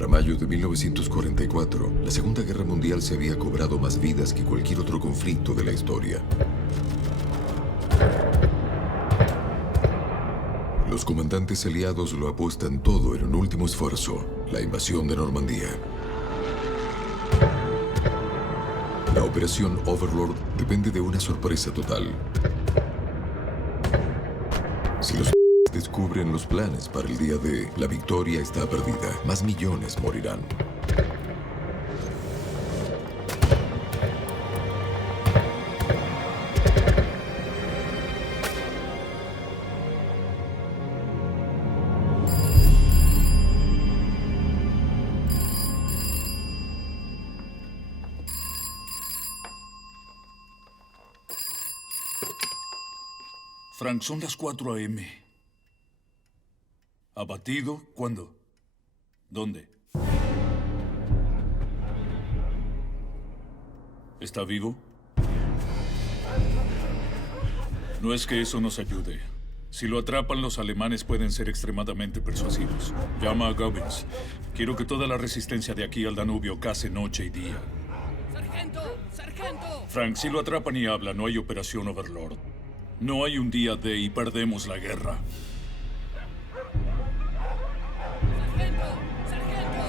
Para mayo de 1944, la Segunda Guerra Mundial se había cobrado más vidas que cualquier otro conflicto de la historia. Los comandantes aliados lo apuestan todo en un último esfuerzo, la invasión de Normandía. La operación Overlord depende de una sorpresa total. Si los descubren los planes para el día D, la victoria está perdida. Más millones morirán. Frank, son las 4 a.m. ¿Abatido? ¿Cuándo? ¿Dónde? ¿Está vivo? No es que eso nos ayude. Si lo atrapan, los alemanes pueden ser extremadamente persuasivos. Llama a Goebbels. Quiero que toda la resistencia de aquí al Danubio case noche y día. ¡Sargento! ¡Sargento! Frank, si lo atrapan y habla, no hay operación Overlord. No hay un día D y perdemos la guerra. ¡Sargento! ¡Sargento!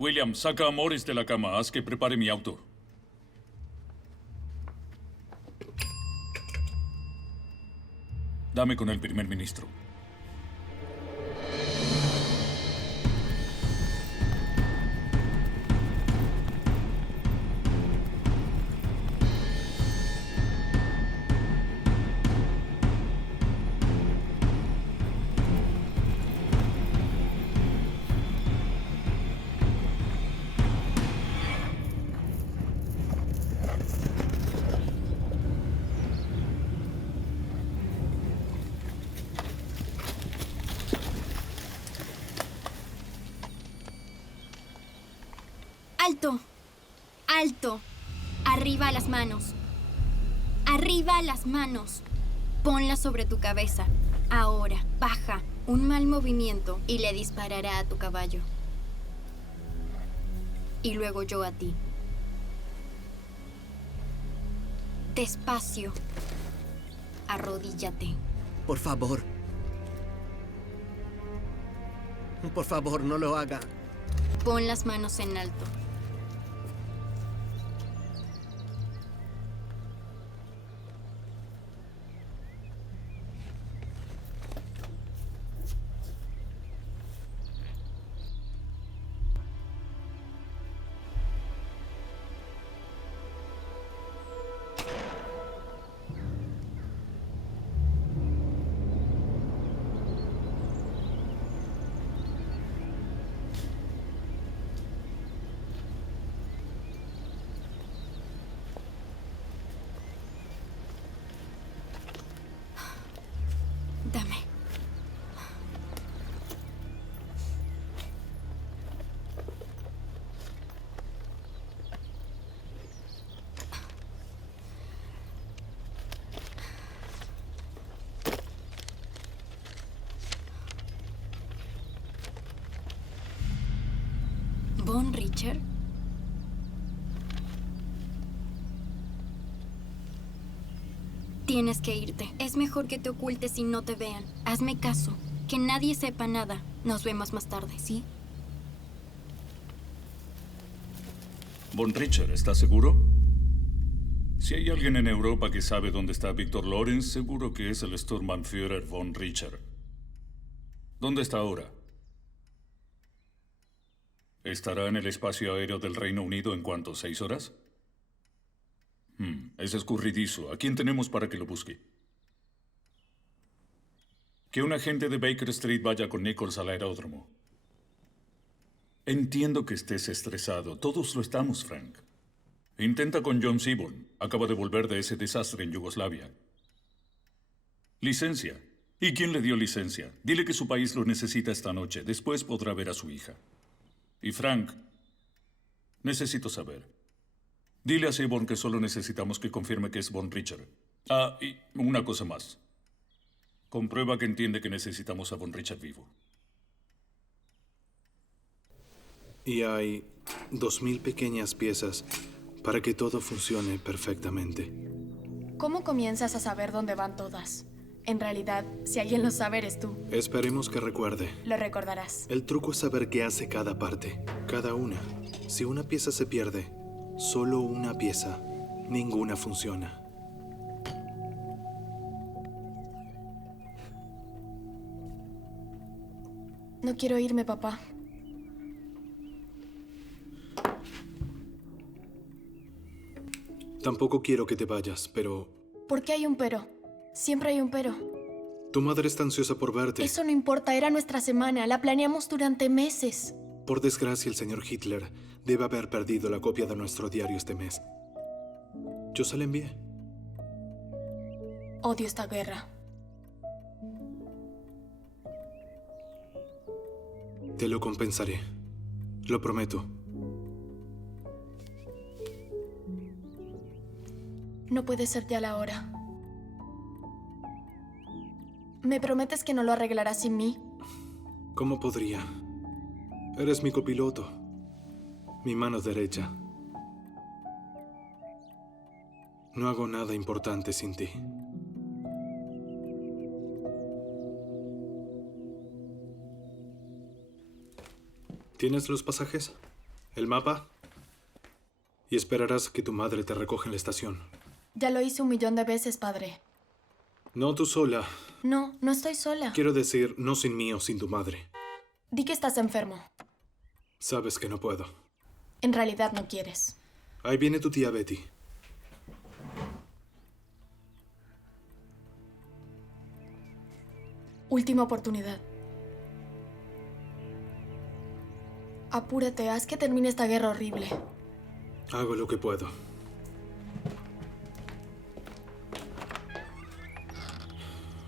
William, saca a Morris de la cama. Haz que prepare mi auto. Dame con el primer ministro. ¡Alto! ¡Alto! Arriba las manos. ¡Arriba las manos! Ponlas sobre tu cabeza. Ahora, baja. Un mal movimiento y le disparará a tu caballo. Y luego yo a ti. Despacio. Arrodíllate. Por favor. Por favor, no lo haga. Pon las manos en alto. Dame. ¿Von Richter? Tienes que irte. Es mejor que te ocultes y no te vean. Hazme caso. Que nadie sepa nada. Nos vemos más tarde, ¿sí? Von Richter, ¿estás seguro? Si hay alguien en Europa que sabe dónde está Victor Lorenz, seguro que es el Sturmbannführer Von Richter. ¿Dónde está ahora? ¿Estará en el espacio aéreo del Reino Unido en cuánto, 6 horas? Es escurridizo. ¿A quién tenemos para que lo busque? Que un agente de Baker Street vaya con Nichols al aeródromo. Entiendo que estés estresado. Todos lo estamos, Frank. Intenta con John Seaborn. Acaba de volver de ese desastre en Yugoslavia. Licencia. ¿Y quién le dio licencia? Dile que su país lo necesita esta noche. Después podrá ver a su hija. Y Frank, necesito saber. Dile a Seaborn que solo necesitamos que confirme que es Von Richter. Ah, y una cosa más. Comprueba que entiende que necesitamos a Von Richard vivo. Y hay 2000 pequeñas piezas para que todo funcione perfectamente. ¿Cómo comienzas a saber dónde van todas? En realidad, si alguien lo sabe, eres tú. Esperemos que recuerde. Lo recordarás. El truco es saber qué hace cada parte, cada una. Si una pieza se pierde, solo una pieza, ninguna funciona. No quiero irme, papá. Tampoco quiero que te vayas, pero ¿Por qué hay un pero? Siempre hay un pero. tu madre está ansiosa por verte. Eso no importa, era nuestra semana. La planeamos durante meses. Por desgracia, el señor Hitler debe haber perdido la copia de nuestro diario este mes. Yo se la envié. Odio esta guerra. Te lo compensaré. Lo prometo. No puede ser ya la hora. ¿Me prometes que no lo arreglarás sin mí? ¿Cómo podría? Eres mi copiloto. Mi mano derecha. No hago nada importante sin ti. ¿Tienes los pasajes? ¿El mapa? Y esperarás que tu madre te recoja en la estación. Ya lo hice 1.000.000 de veces, padre. No tú sola. No, no estoy sola. Quiero decir, no sin mí o sin tu madre. Di que estás enfermo. Sabes que no puedo. En realidad no quieres. Ahí viene tu tía Betty. Última oportunidad. Apúrate, haz que termine esta guerra horrible. Hago lo que puedo.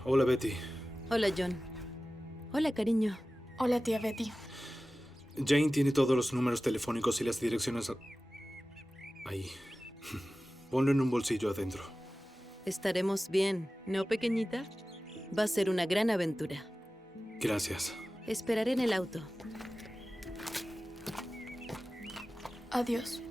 Hola, Betty. Hola, John. Hola, cariño. Hola, tía Betty. Jane tiene todos los números telefónicos y las direcciones... Ahí. Ponlo en un bolsillo adentro. Estaremos bien, ¿no, pequeñita? Va a ser una gran aventura. Gracias. Esperaré en el auto. Adiós.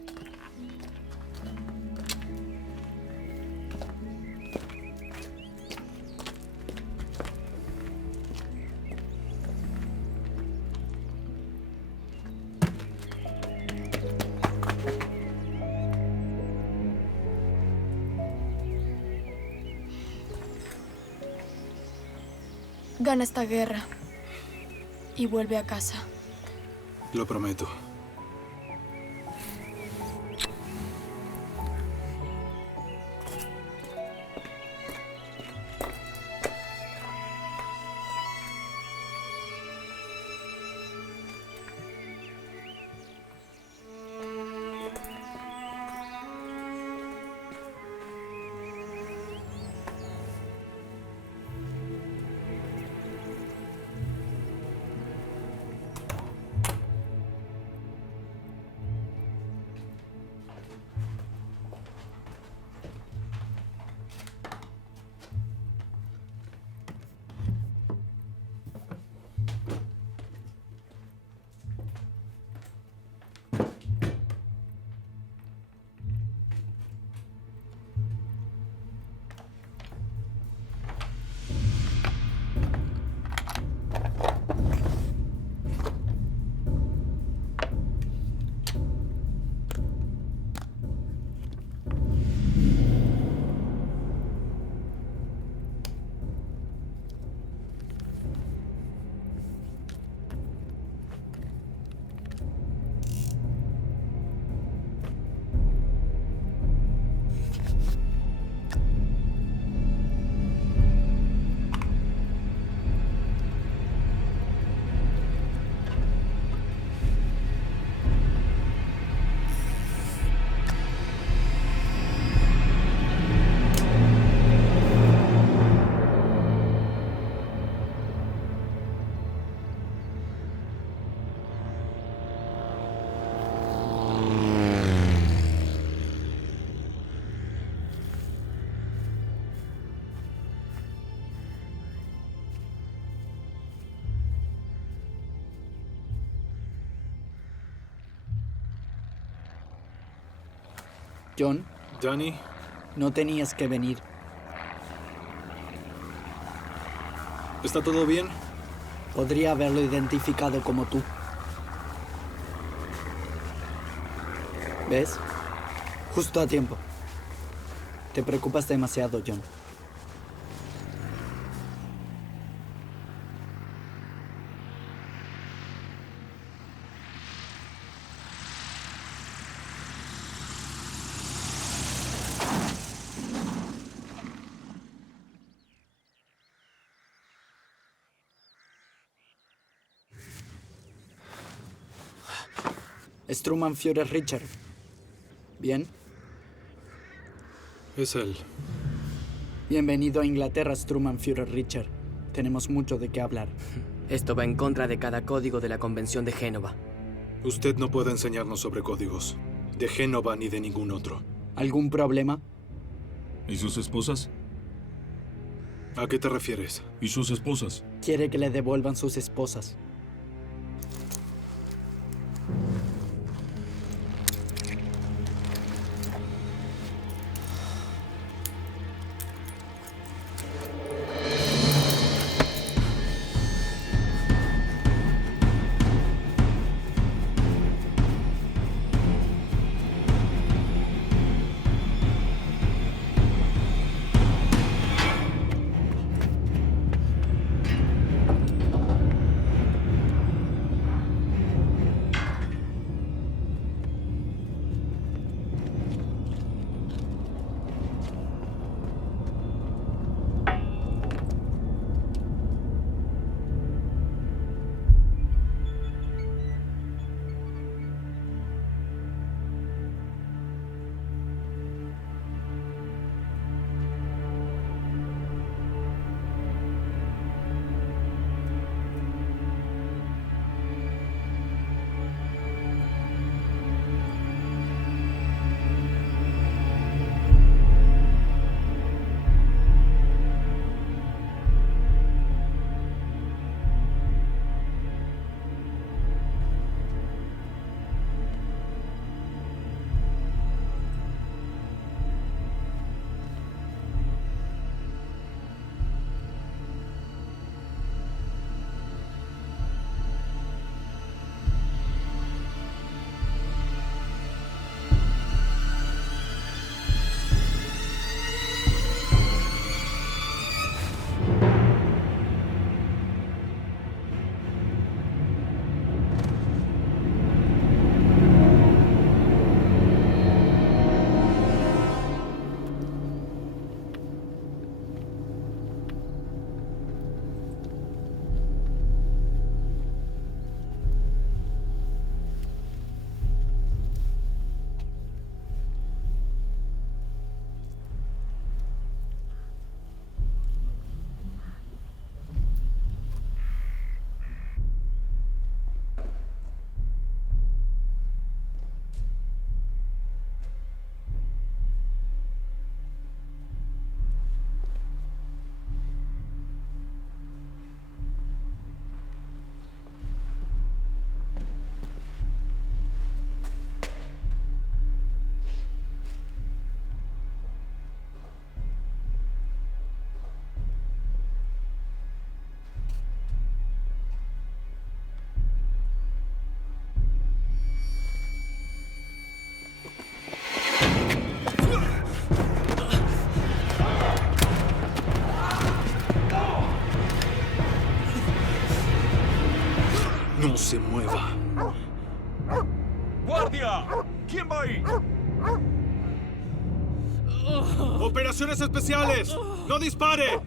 Gana esta guerra y vuelve a casa. Lo prometo. John, Danny, no tenías que venir. ¿está todo bien? Podría haberlo identificado como tú. ¿Ves? Justo a tiempo. Te preocupas demasiado, John. Sturmbannführer Richard. ¿Bien? Es él. Bienvenido a Inglaterra, Sturmbannführer Richard. Tenemos mucho de qué hablar. Esto va en contra de cada código de la Convención de Génova. Usted no puede enseñarnos sobre códigos. De Génova ni de ningún otro. ¿Algún problema? ¿Y sus esposas? ¿A qué te refieres? ¿Y sus esposas? Quiere que le devuelvan sus esposas. No se mueva. ¡Guardia! ¿Quién va ahí? ¡Operaciones especiales! ¡No dispare!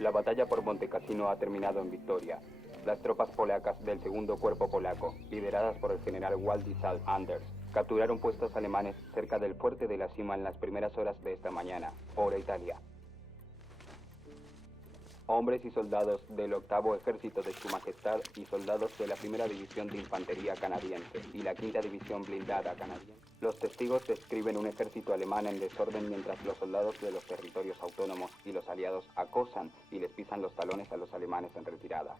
La batalla por Monte Cassino ha terminado en victoria. Las tropas polacas del segundo cuerpo polaco, lideradas por el general Władysław Anders, capturaron puestos alemanes cerca del fuerte de la cima en las primeras horas de esta mañana, hora Italia. Hombres y soldados del 8º Ejército de Su Majestad y soldados de la 1ª División de Infantería Canadiense y la 5ª División Blindada Canadiense. Los testigos describen un ejército alemán en desorden mientras los soldados de los territorios autónomos y los aliados acosan y les pisan los talones a los alemanes en retirada.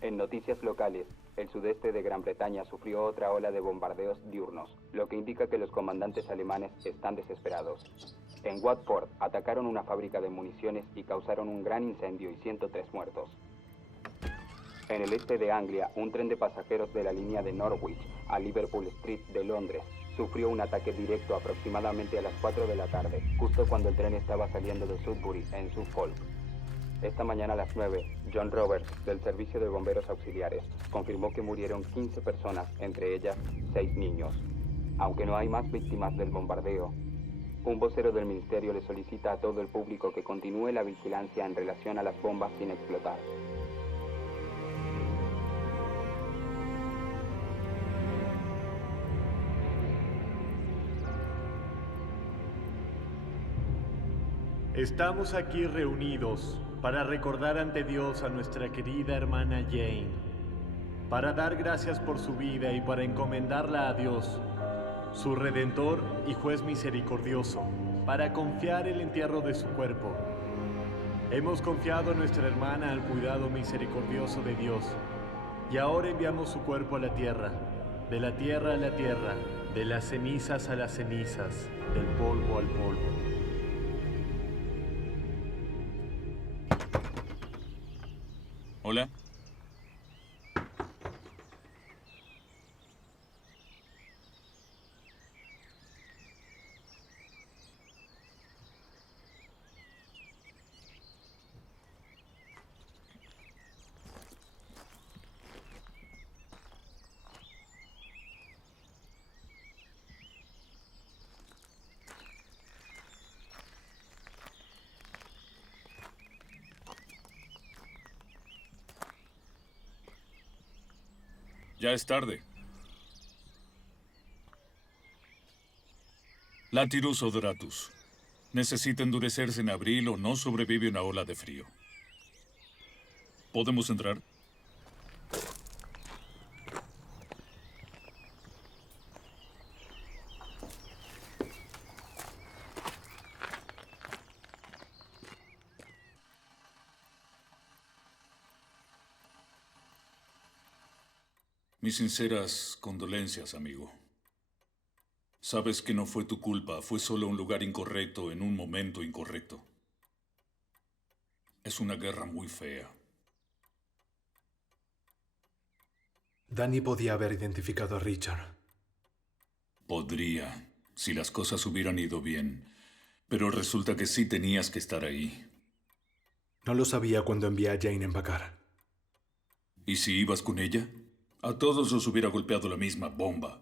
En noticias locales, el sudeste de Gran Bretaña sufrió otra ola de bombardeos diurnos, lo que indica que los comandantes alemanes están desesperados. En Watford atacaron una fábrica de municiones y causaron un gran incendio y 103 muertos. En el este de Anglia, un tren de pasajeros de la línea de Norwich a Liverpool Street de Londres sufrió un ataque directo aproximadamente a las 4 de la tarde, justo cuando el tren estaba saliendo de Sudbury, en Suffolk. Esta mañana a las 9, John Roberts, del Servicio de Bomberos Auxiliares, confirmó que murieron 15 personas, entre ellas 6 niños. Aunque no hay más víctimas del bombardeo, un vocero del ministerio le solicita a todo el público que continúe la vigilancia en relación a las bombas sin explotar. Estamos aquí reunidos para recordar ante Dios a nuestra querida hermana Jane, para dar gracias por su vida y para encomendarla a Dios, su Redentor y Juez misericordioso, para confiar el entierro de su cuerpo. Hemos confiado a nuestra hermana al cuidado misericordioso de Dios, y ahora enviamos su cuerpo a la tierra, de la tierra a la tierra, de las cenizas a las cenizas, del polvo al polvo. Hola. Ya es tarde. Latirus odoratus. Necesita endurecerse en abril o no sobrevive una ola de frío. ¿Podemos entrar? Mis sinceras condolencias, amigo. Sabes que no fue tu culpa, fue solo un lugar incorrecto en un momento incorrecto. Es una guerra muy fea. Danny podía haber identificado a Richard. Podría, si las cosas hubieran ido bien. Pero resulta que sí tenías que estar ahí. No lo sabía cuando envié a Jane a empacar. ¿Y si ibas con ella? A todos los hubiera golpeado la misma bomba.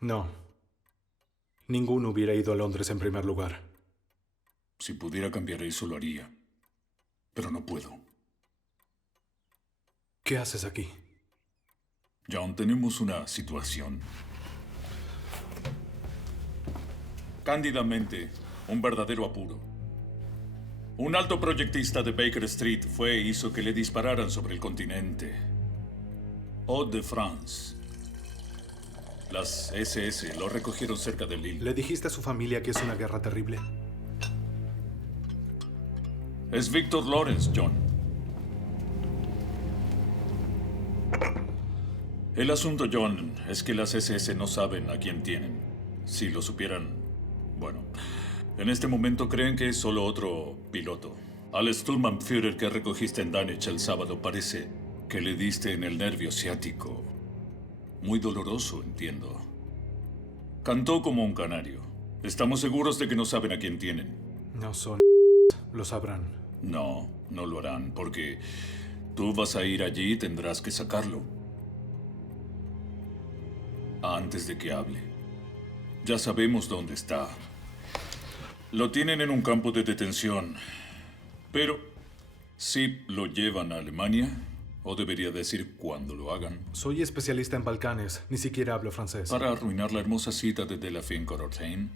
No. Ninguno hubiera ido a Londres en primer lugar. Si pudiera cambiar eso, lo haría. Pero no puedo. ¿Qué haces aquí? John, tenemos una situación. Cándidamente, un verdadero apuro. Un alto proyectista de Baker Street fue e hizo que le dispararan sobre el continente. Hauts-de-France. Las SS lo recogieron cerca de Lille. ¿Le dijiste a su familia que es una guerra terrible? Es Victor Lawrence, John. El asunto, John, es que las SS no saben a quién tienen. Si lo supieran, bueno, en este momento creen que es solo otro piloto. Al Sturmbannführer que recogiste en Danwich el sábado parece que le diste en el nervio ciático. Muy doloroso, entiendo. Cantó como un canario. Estamos seguros de que no saben a quién tienen. No son... Lo sabrán. No, no lo harán, porque tú vas a ir allí y tendrás que sacarlo. Antes de que hable. Ya sabemos dónde está. Lo tienen en un campo de detención. Pero, ¿sí lo llevan a Alemania? O debería decir cuando lo hagan. Soy especialista en Balcanes. Ni siquiera hablo francés. Para arruinar la hermosa cita de Delafin Corortain,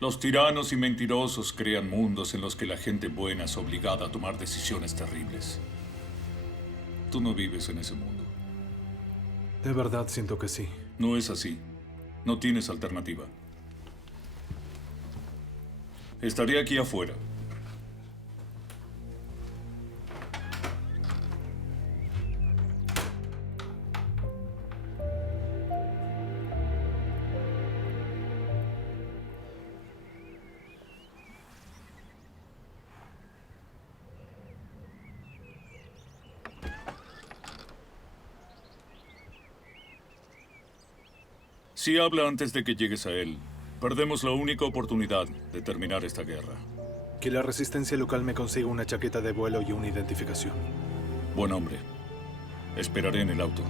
los tiranos y mentirosos crean mundos en los que la gente buena es obligada a tomar decisiones terribles. Tú no vives en ese mundo. De verdad siento que sí. No es así. No tienes alternativa. Estaré aquí afuera. Si habla antes de que llegues a él, perdemos la única oportunidad de terminar esta guerra. Que la resistencia local me consiga una chaqueta de vuelo y una identificación. Buen hombre. Esperaré en el auto.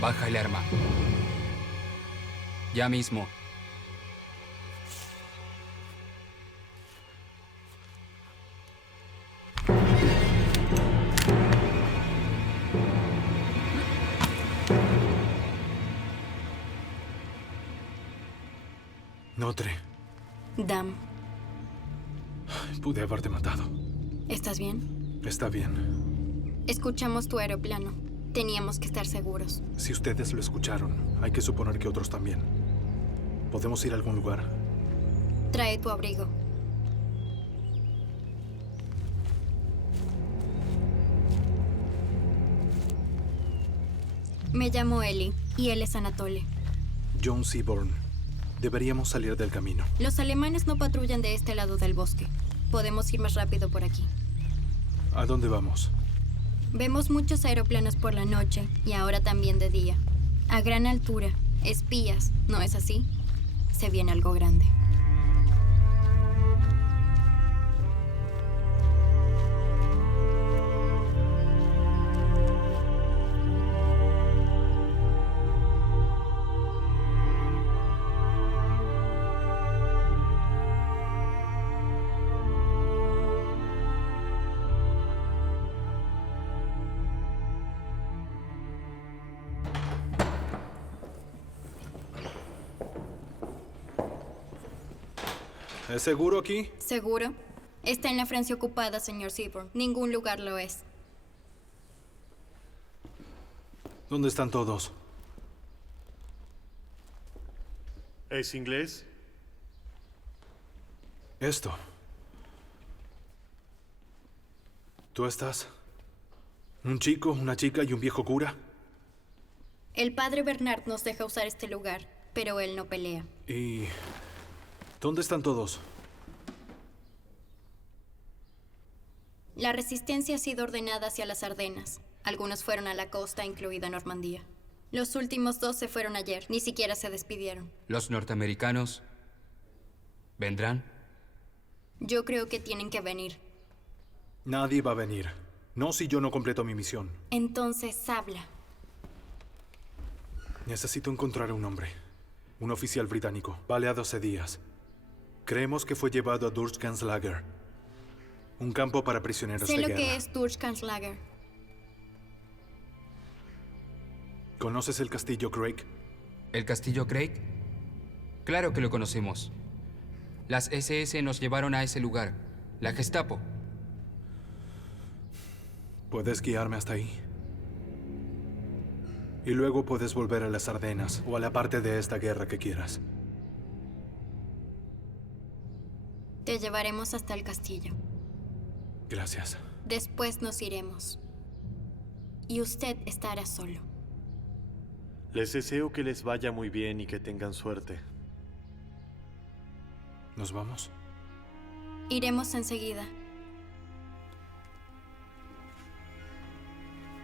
Baja el arma. Ya mismo. Notre. Dam. Pude haberte matado. ¿Estás bien? Está bien. Escuchamos tu aeroplano. Teníamos que estar seguros. Si ustedes lo escucharon, hay que suponer que otros también. ¿Podemos ir a algún lugar? Trae tu abrigo. Me llamo Ellie y él es Anatole. John Seaborn. Deberíamos salir del camino. Los alemanes no patrullan de este lado del bosque. Podemos ir más rápido por aquí. ¿A dónde vamos? Vemos muchos aeroplanos por la noche y ahora también de día. A gran altura. Espías, ¿no es así? Se viene algo grande. ¿Es seguro aquí? ¿Seguro? Está en la Francia ocupada, señor Seaborn. Ningún lugar lo es. ¿Dónde están todos? ¿Es inglés? Esto. ¿Tú estás? ¿Un chico, una chica y un viejo cura? El padre Bernard nos deja usar este lugar, pero él no pelea. ¿Y dónde están todos? La resistencia ha sido ordenada hacia las Ardenas. Algunos fueron a la costa, incluida Normandía. Los últimos 2 se fueron ayer, ni siquiera se despidieron. ¿Los norteamericanos vendrán? Yo creo que tienen que venir. Nadie va a venir. No si yo no completo mi misión. Entonces habla. Necesito encontrar a un hombre. Un oficial británico, baleado hace días. Creemos que fue llevado a Durchganslager. Un campo para prisioneros de Sé lo guerra. que es Durchganslager. ¿Conoces el castillo Craig? ¿El castillo Craig? Claro que lo conocemos. Las SS nos llevaron a ese lugar. La Gestapo. ¿Puedes guiarme hasta ahí? Y luego puedes volver a las Ardenas o a la parte de esta guerra que quieras. Te llevaremos hasta el castillo. Gracias. Después nos iremos. Y usted estará solo. Les deseo que les vaya muy bien y que tengan suerte. ¿Nos vamos? Iremos enseguida.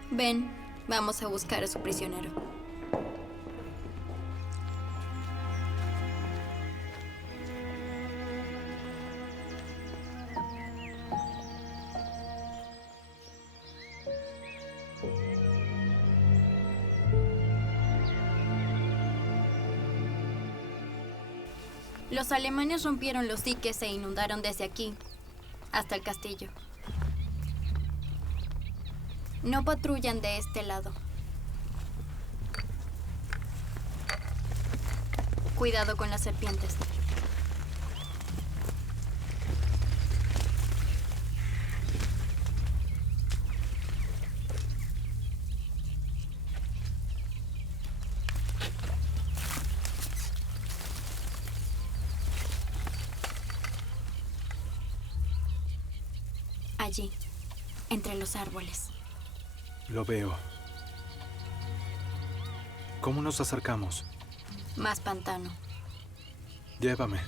Ven, vamos a buscar a su prisionero. Los alemanes rompieron los diques e inundaron desde aquí hasta el castillo. No patrullan de este lado. Cuidado con las serpientes. Allí, entre los árboles. Lo veo. ¿Cómo nos acercamos? Más pantano. Llévame.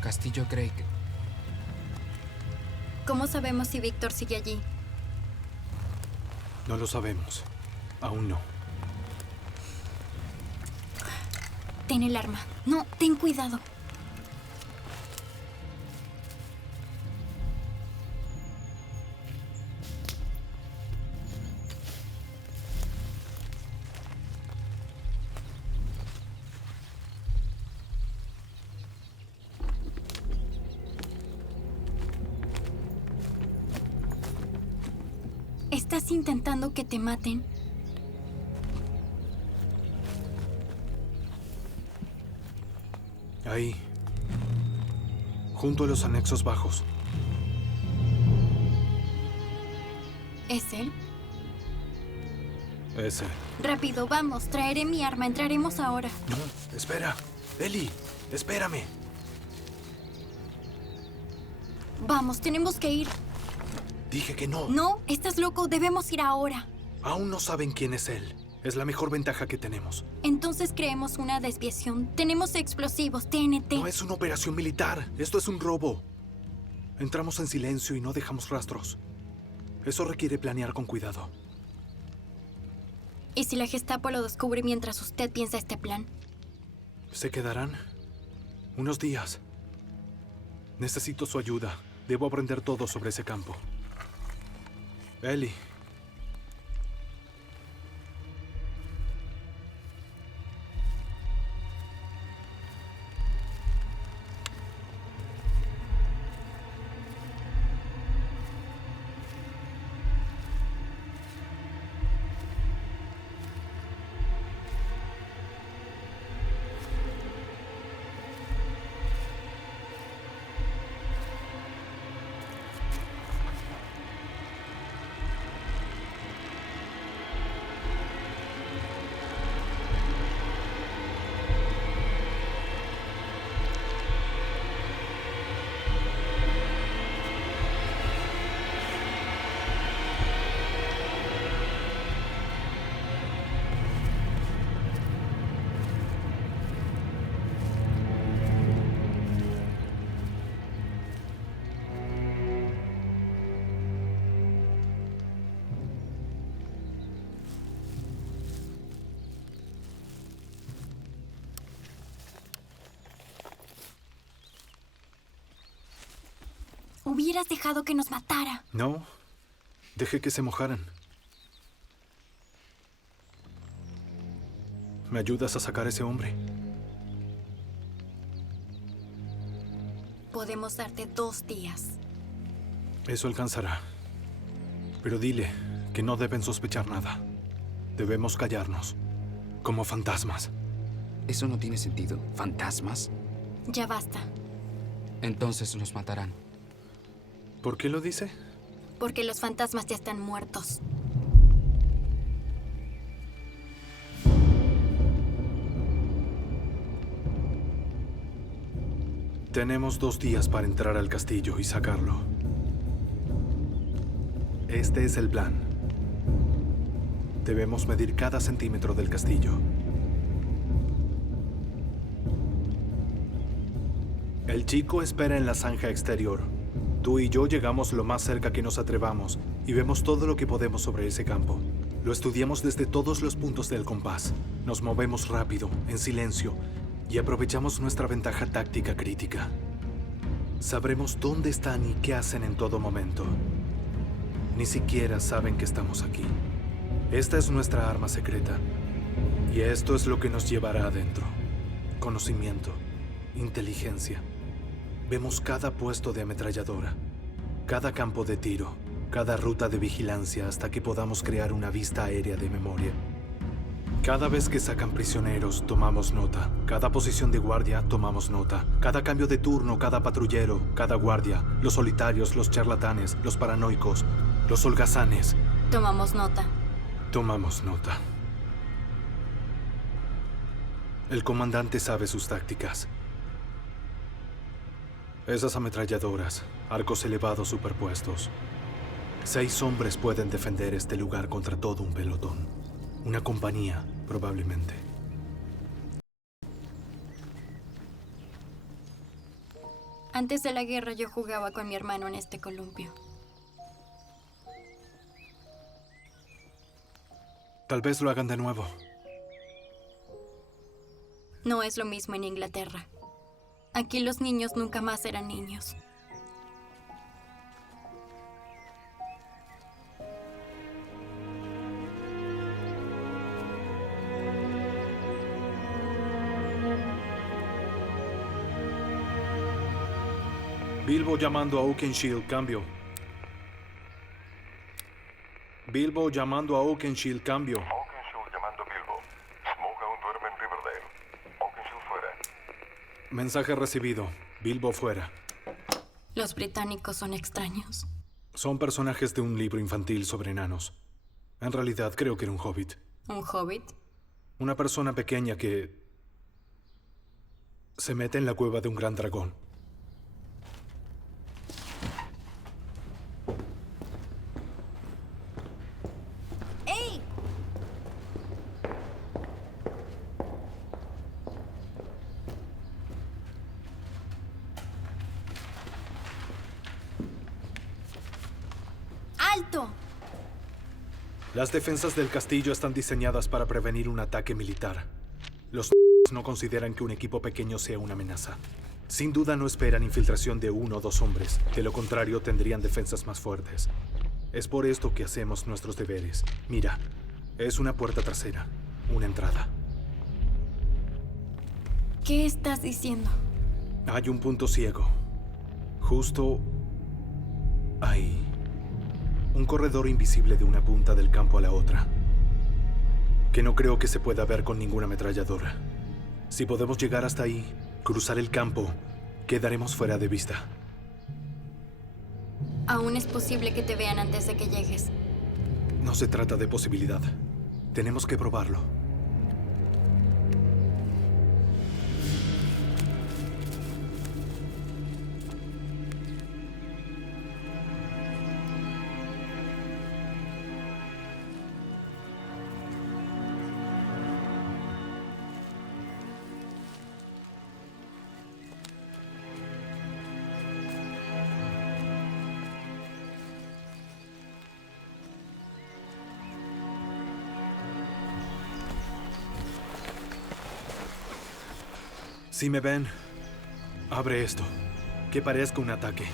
Castillo Craig. ¿Cómo sabemos si Víctor sigue allí? No lo sabemos. Aún no. Ten el arma. No, ten cuidado. ¿Estás intentando que te maten? Ahí. Junto a los anexos bajos. ¿Es él? Ese. Rápido, vamos. Traeré mi arma. Entraremos ahora. No, espera. Ellie, espérame. Vamos, tenemos que ir. Dije que no. No, estás loco. Debemos ir ahora. Aún no saben quién es él. Es la mejor ventaja que tenemos. Entonces creemos una desviación. Tenemos explosivos, TNT. No es una operación militar. Esto es un robo. Entramos en silencio y no dejamos rastros. Eso requiere planear con cuidado. ¿Y si la Gestapo lo descubre mientras usted piensa este plan? ¿Se quedarán? Unos días. Necesito su ayuda. Debo aprender todo sobre ese campo. Ellie. Hubieras dejado que nos matara. No, dejé que se mojaran. ¿Me ayudas a sacar a ese hombre? Podemos darte 2 días. Eso alcanzará. Pero dile que no deben sospechar nada. Debemos callarnos, como fantasmas. Eso no tiene sentido. ¿Fantasmas? Ya basta. Entonces nos matarán. ¿Por qué lo dice? Porque los fantasmas ya están muertos. Tenemos 2 días para entrar al castillo y sacarlo. Este es el plan. Debemos medir cada centímetro del castillo. El chico espera en la zanja exterior. Tú y yo llegamos lo más cerca que nos atrevamos y vemos todo lo que podemos sobre ese campo. Lo estudiamos desde todos los puntos del compás. Nos movemos rápido, en silencio, y aprovechamos nuestra ventaja táctica crítica. Sabremos dónde están y qué hacen en todo momento. Ni siquiera saben que estamos aquí. Esta es nuestra arma secreta. Y esto es lo que nos llevará adentro. Conocimiento, inteligencia. Vemos cada puesto de ametralladora, cada campo de tiro, cada ruta de vigilancia hasta que podamos crear una vista aérea de memoria. Cada vez que sacan prisioneros, tomamos nota. Cada posición de guardia, tomamos nota. Cada cambio de turno, cada patrullero, cada guardia. Los solitarios, los charlatanes, los paranoicos, los holgazanes. Tomamos nota. Tomamos nota. El comandante sabe sus tácticas. Esas ametralladoras, arcos elevados superpuestos. 6 hombres pueden defender este lugar contra todo un pelotón. Una compañía, probablemente. Antes de la guerra yo jugaba con mi hermano en este columpio. Tal vez lo hagan de nuevo. No es lo mismo en Inglaterra. Aquí los niños nunca más eran niños. Bilbo llamando a Oakenshield, cambio. Bilbo llamando a Oakenshield, cambio. Oakenshield llamando a Bilbo. Smoke aún duerme en Riverdale. Oakenshield fuera. Mensaje recibido. Bilbo fuera. Los británicos son extraños. Son personajes de un libro infantil sobre enanos. En realidad creo que era un hobbit. ¿Un hobbit? Una persona pequeña que se mete en la cueva de un gran dragón. ¡Ey! ¡Alto! Las defensas del castillo están diseñadas para prevenir un ataque militar. Los no consideran que un equipo pequeño sea una amenaza. Sin duda no esperan infiltración de 1 o 2 hombres. De lo contrario, tendrían defensas más fuertes. Es por esto que hacemos nuestros deberes. Mira, es una puerta trasera, una entrada. ¿Qué estás diciendo? Hay un punto ciego. Justo ahí. Un corredor invisible de una punta del campo a la otra. Que no creo que se pueda ver con ninguna ametralladora. Si podemos llegar hasta ahí, cruzar el campo, quedaremos fuera de vista. Aún es posible que te vean antes de que llegues. No se trata de posibilidad. Tenemos que probarlo. Si me ven, abre esto. Que parezca un ataque.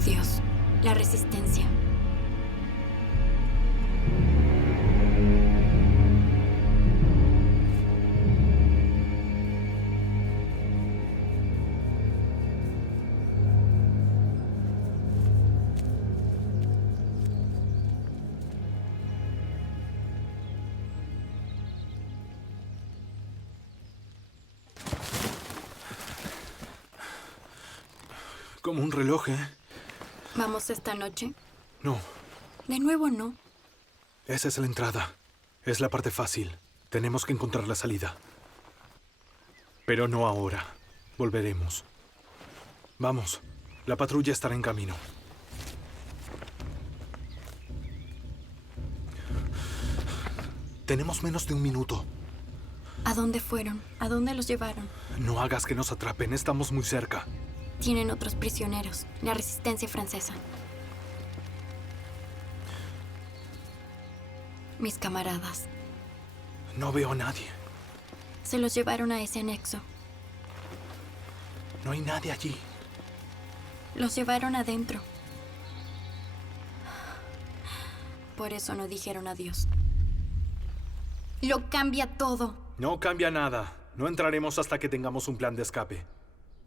Por Dios, la resistencia. Como un reloj, ¿eh? ¿Vamos esta noche? No, De nuevo no. esa es la entrada. Es la parte fácil. Tenemos que encontrar la salida. Pero no ahora. Volveremos. Vamos. La patrulla estará en camino. Tenemos menos de un minuto. ¿A dónde fueron? ¿A dónde los llevaron? No hagas que nos atrapen. Estamos muy cerca. Tienen otros prisioneros. La resistencia francesa. Mis camaradas. No veo a nadie. Se los llevaron a ese anexo. No hay nadie allí. Los llevaron adentro. Por eso no dijeron adiós. Lo cambia todo. No cambia nada. No entraremos hasta que tengamos un plan de escape.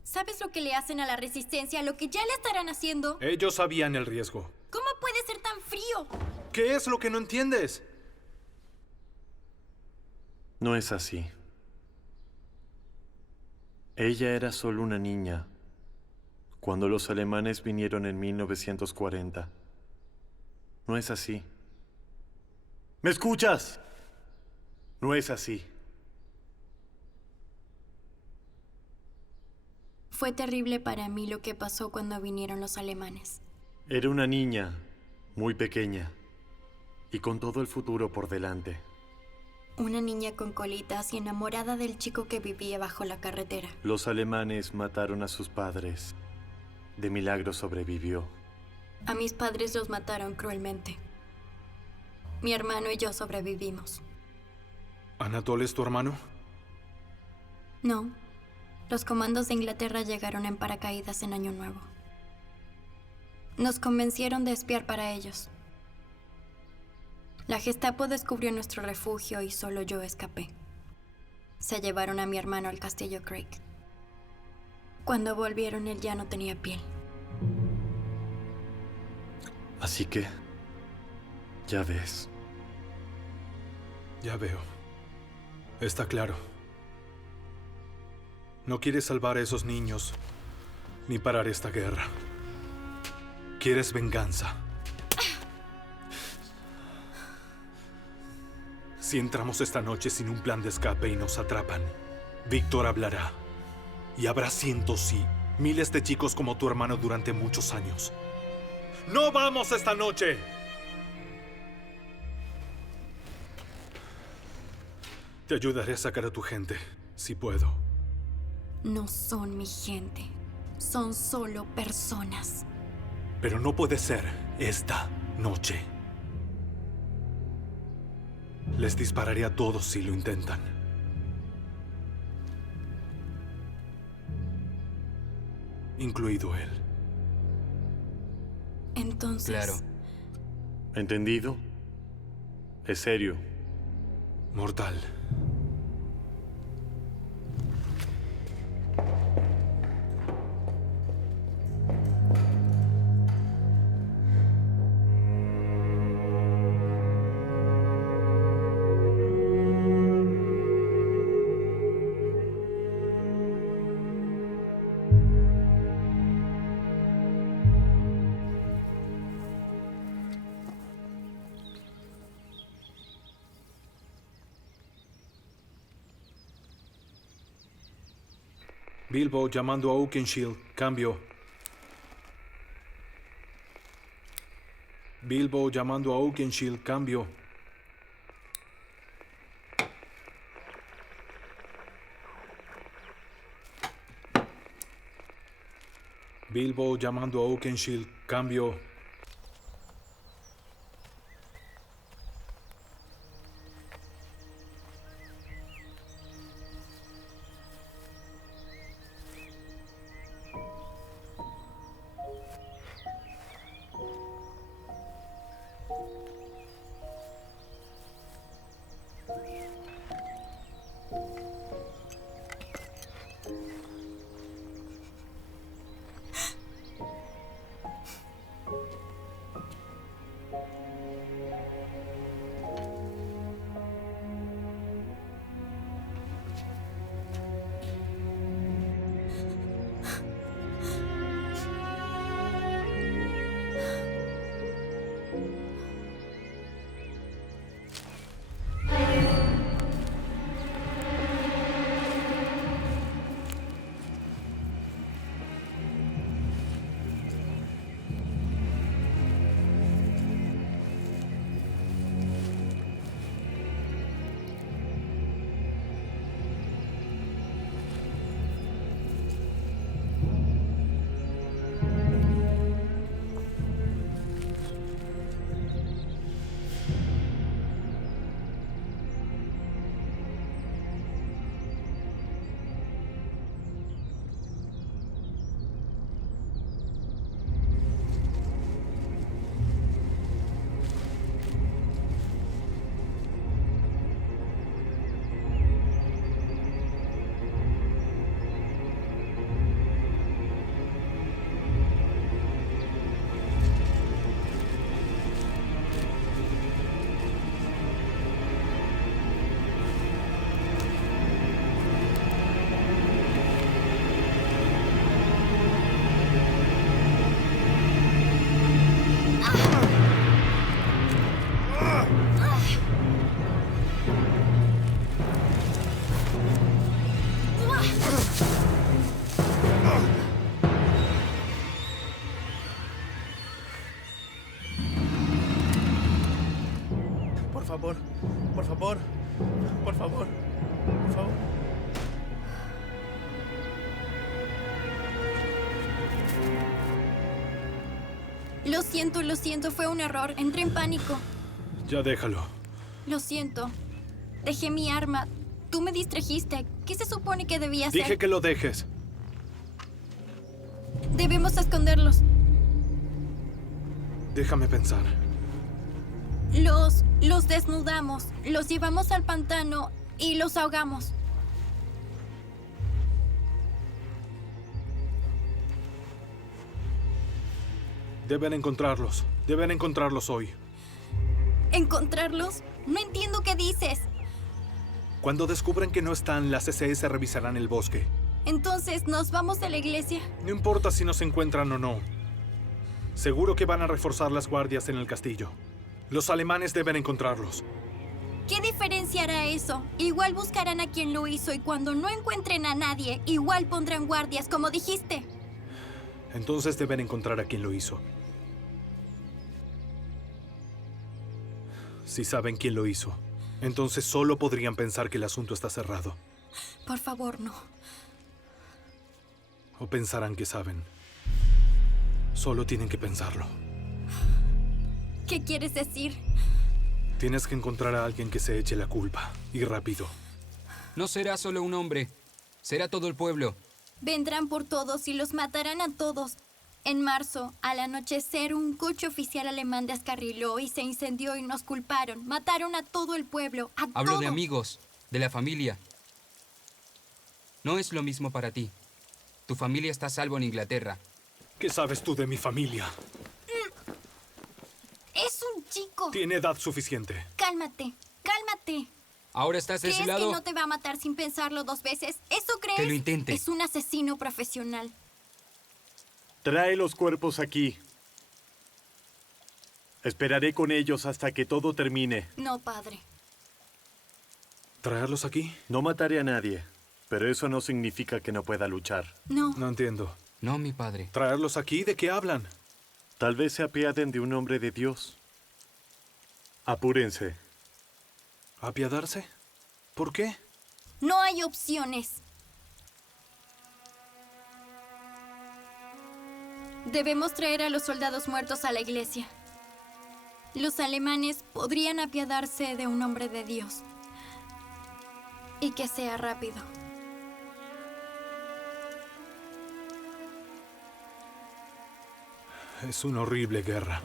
¿Sabes lo que le hacen a la resistencia? Lo que ya le estarán haciendo. Ellos sabían el riesgo. ¿Cómo puede ser tan frío? ¿Qué es lo que no entiendes? No es así. Ella era solo una niña cuando los alemanes vinieron en 1940. No es así. ¿Me escuchas? No es así. Fue terrible para mí lo que pasó cuando vinieron los alemanes. Era una niña muy pequeña y con todo el futuro por delante. Una niña con colitas y enamorada del chico que vivía bajo la carretera. Los alemanes mataron a sus padres. De milagro sobrevivió. A mis padres los mataron cruelmente. Mi hermano y yo sobrevivimos. ¿Anatole es tu hermano? No. Los comandos de Inglaterra llegaron en paracaídas en Año Nuevo. Nos convencieron de espiar para ellos. La Gestapo descubrió nuestro refugio y solo yo escapé. Se llevaron a mi hermano al castillo Craig. Cuando volvieron, él ya no tenía piel. Así que, ya ves. Ya veo. Está claro. No quieres salvar a esos niños, ni parar esta guerra. Quieres venganza. Si entramos esta noche sin un plan de escape y nos atrapan, Víctor hablará. Y habrá cientos y miles de chicos como tu hermano durante muchos años. ¡No vamos esta noche! Te ayudaré a sacar a tu gente, si puedo. No son mi gente. Son solo personas. Pero no puede ser esta noche. Les dispararé a todos si lo intentan. Incluido él. Entonces... Claro. ¿Entendido? Es serio. Mortal. Bilbo llamando a Oakenshield. Cambio. Bilbo llamando a Oakenshield. Cambio. Bilbo llamando a Oakenshield. Cambio. favor. Por favor. Por favor. Por favor. Lo siento, fue un error. Entré en pánico. Ya déjalo. Lo siento. Dejé mi arma. Tú me distrajiste. ¿Qué se supone que debía hacer? Dije que lo dejes. Debemos esconderlos. Déjame pensar. Los desnudamos, los llevamos al pantano y los ahogamos. Deben encontrarlos hoy. ¿Encontrarlos? No entiendo qué dices. Cuando descubran que no están, las SS revisarán el bosque. Entonces, ¿nos vamos de la iglesia? No importa si nos encuentran o no. Seguro que van a reforzar las guardias en el castillo. Los alemanes deben encontrarlos. ¿Qué diferencia hará eso? Igual buscarán a quien lo hizo y cuando no encuentren a nadie, igual pondrán guardias, como dijiste. Entonces deben encontrar a quien lo hizo. Si saben quién lo hizo, entonces solo podrían pensar que el asunto está cerrado. Por favor, no. O pensarán que saben. Solo tienen que pensarlo. ¿Qué quieres decir? Tienes que encontrar a alguien que se eche la culpa. Y rápido. No será solo un hombre. Será todo el pueblo. Vendrán por todos y los matarán a todos. En marzo, al anochecer, un coche oficial alemán descarriló y se incendió y nos culparon. Mataron a todo el pueblo, a Hablo todo. de amigos, de la familia. No es lo mismo para ti. Tu familia está a salvo en Inglaterra. ¿Qué sabes tú de mi familia? Es un chico. Tiene edad suficiente. Cálmate, cálmate. ¿Ahora estás de su ¿Crees lado? que no te va a matar sin pensarlo 2 veces? ¿Eso crees? Que lo intente. Es un asesino profesional. Trae los cuerpos aquí. Esperaré con ellos hasta que todo termine. No, padre. ¿Traerlos aquí? No mataré a nadie, pero eso no significa que no pueda luchar. No. No entiendo. No, mi padre. ¿Traerlos aquí? ¿De qué hablan? Tal vez se apiaden de un hombre de Dios. Apúrense. ¿Apiadarse? ¿Por qué? No hay opciones. Debemos traer a los soldados muertos a la iglesia. Los alemanes podrían apiadarse de un hombre de Dios. Y que sea rápido. Es una horrible guerra.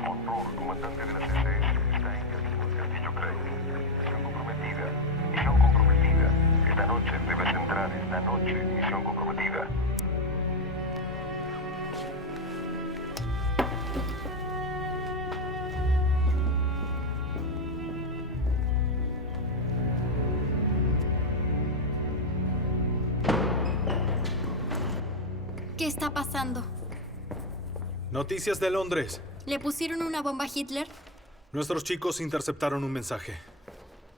Monroe, comandante de las SS, está en camino al Castillo Craig. Misión comprometida. Misión comprometida. Esta noche debes entrar. Esta noche. Misión comprometida. ¿Qué está pasando? Noticias de Londres. ¿Le pusieron una bomba a Hitler? Nuestros chicos interceptaron un mensaje.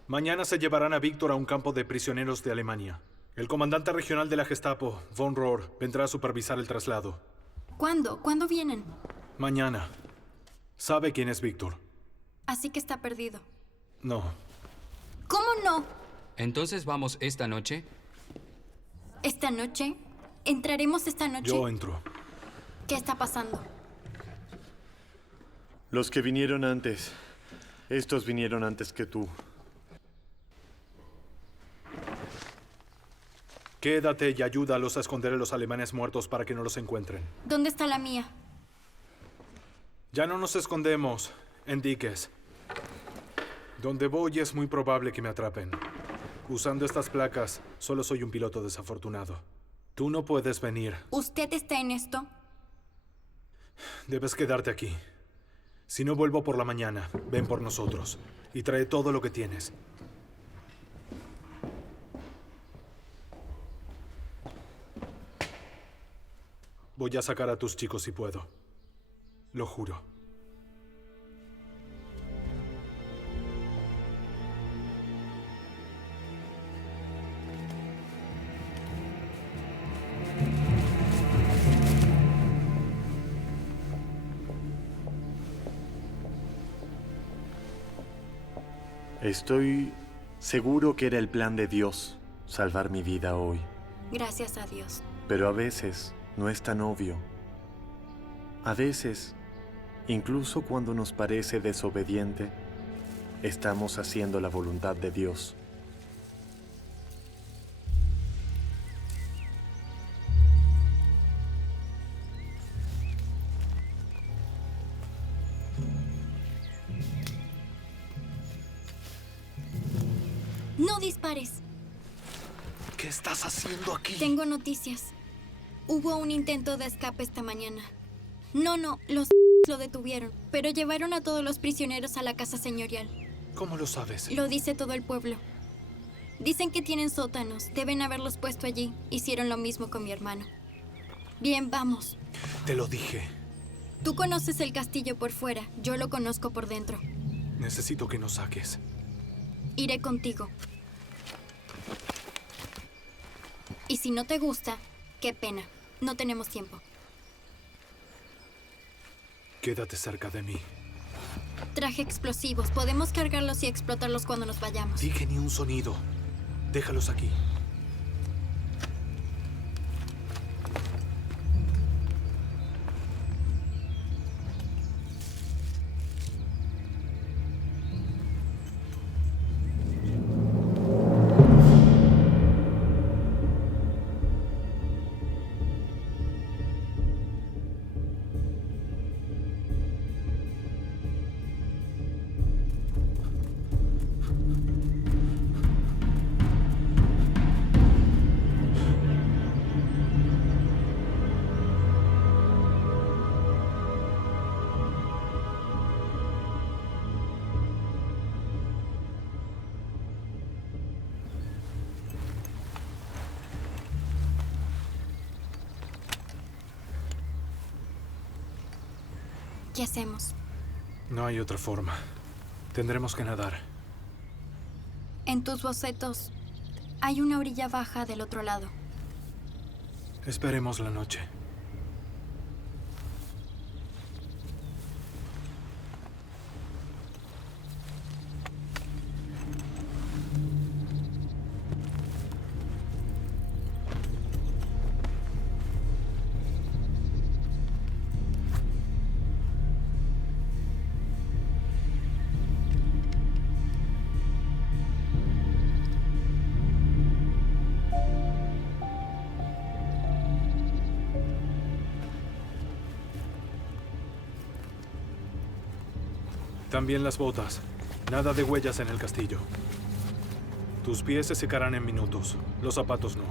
Mañana se llevarán a Víctor a un campo de prisioneros de Alemania. El comandante regional de la Gestapo, von Rohr, vendrá a supervisar el traslado. ¿Cuándo? ¿Cuándo vienen? Mañana. ¿Sabe quién es Víctor? Así que está perdido. No. ¿Cómo no? ¿Entonces vamos esta noche? ¿Esta noche? ¿Entraremos esta noche? Yo entro. ¿Qué está pasando? Los que vinieron antes. Estos vinieron antes que tú. Quédate y ayúdalos a esconder a los alemanes muertos para que no los encuentren. ¿Dónde está la mía? Ya no nos escondemos en diques. Donde voy es muy probable que me atrapen. Usando estas placas, solo soy un piloto desafortunado. Tú no puedes venir. ¿Usted está en esto? Debes quedarte aquí. Si no vuelvo por la mañana, ven por nosotros. Y trae todo lo que tienes. Voy a sacar a tus chicos si puedo. Lo juro. Estoy seguro que era el plan de Dios salvar mi vida hoy. Gracias a Dios. Pero a veces no es tan obvio. A veces, incluso cuando nos parece desobediente, estamos haciendo la voluntad de Dios. No dispares. ¿Qué estás haciendo aquí? Tengo noticias. Hubo un intento de escape esta mañana. No, los lo detuvieron, pero llevaron a todos los prisioneros a la casa señorial. ¿Cómo lo sabes? Lo dice todo el pueblo. Dicen que tienen sótanos, deben haberlos puesto allí. Hicieron lo mismo con mi hermano. Bien, vamos. Te lo dije. Tú conoces el castillo por fuera, yo lo conozco por dentro. Necesito que nos saques. Iré contigo. Y si no te gusta, qué pena. No tenemos tiempo. Quédate cerca de mí. Traje explosivos. Podemos cargarlos y explotarlos cuando nos vayamos. Dije ni un sonido. Déjalos aquí. ¿Qué hacemos? No hay otra forma. Tendremos que nadar. En tus bocetos hay una orilla baja del otro lado. Esperemos la noche. También las botas. Nada de huellas en el castillo. Tus pies se secarán en minutos. Los zapatos no.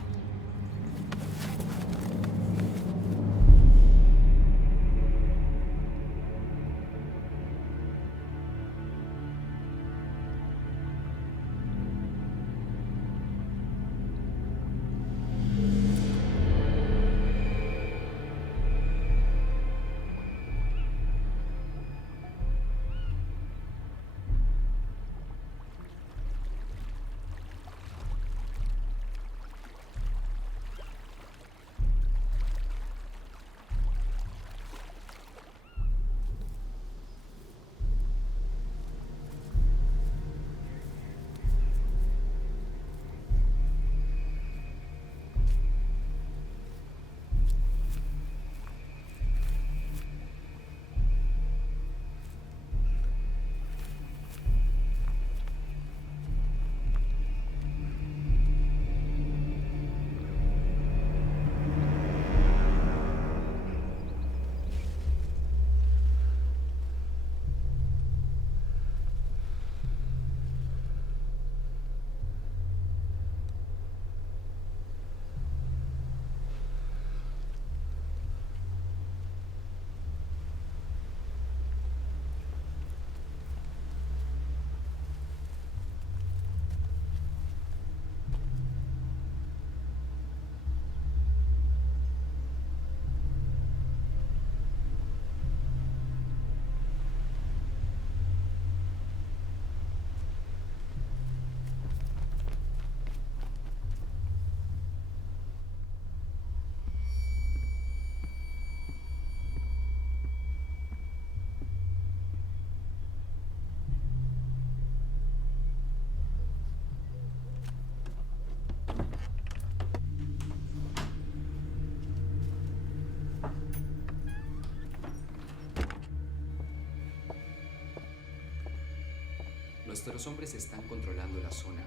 Nuestros hombres están controlando la zona.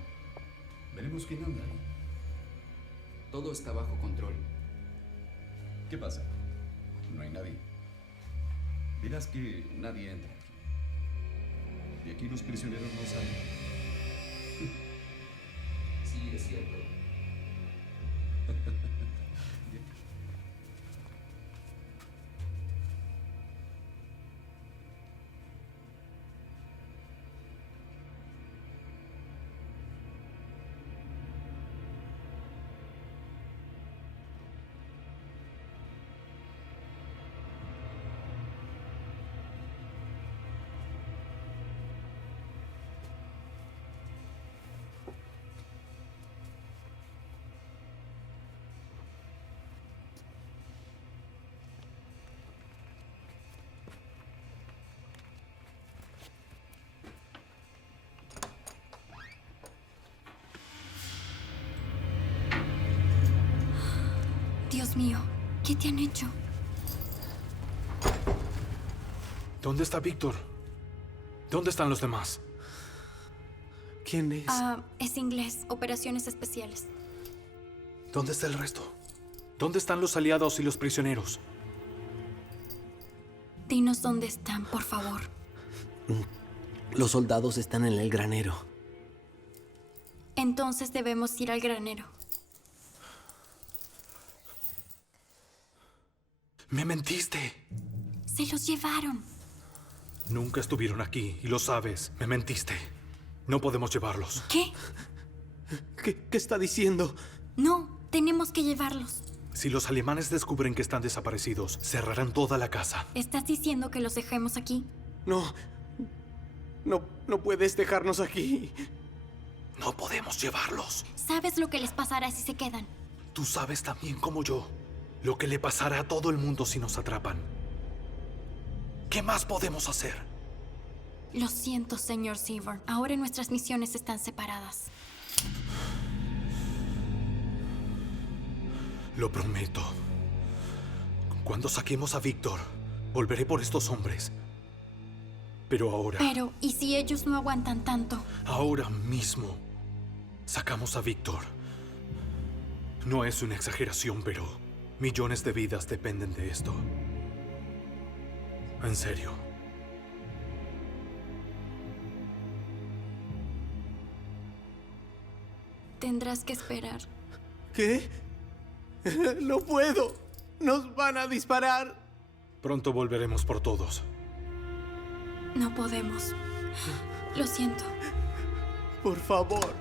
Veremos quién anda ahí. Todo está bajo control. ¿Qué pasa? No hay nadie. Verás que nadie entra aquí. De aquí los prisioneros no salen. Sí, es cierto. Dios mío, ¿qué te han hecho? ¿Dónde está Víctor? ¿Dónde están los demás? ¿Quién es? Es inglés. Operaciones especiales. ¿Dónde está el resto? ¿Dónde están los aliados y los prisioneros? Dinos dónde están, por favor. Los soldados están en el granero. Entonces debemos ir al granero. ¡Me mentiste! Se los llevaron. Nunca estuvieron aquí, y lo sabes. Me mentiste. No podemos llevarlos. ¿Qué? ¿Qué está diciendo? No, tenemos que llevarlos. Si los alemanes descubren que están desaparecidos, cerrarán toda la casa. ¿Estás diciendo que los dejemos aquí? No puedes dejarnos aquí. No podemos llevarlos. ¿Sabes lo que les pasará si se quedan? Tú sabes tan bien como yo lo que le pasará a todo el mundo si nos atrapan. ¿Qué más podemos hacer? Lo siento, señor Seaborn. Ahora nuestras misiones están separadas. Lo prometo. Cuando saquemos a Víctor, volveré por estos hombres. Pero ahora... Pero, ¿y si ellos no aguantan tanto? Ahora mismo sacamos a Víctor. No es una exageración, pero millones de vidas dependen de esto. En serio. Tendrás que esperar. ¿Qué? No puedo. Nos van a disparar. Pronto volveremos por todos. No podemos. Lo siento. Por favor.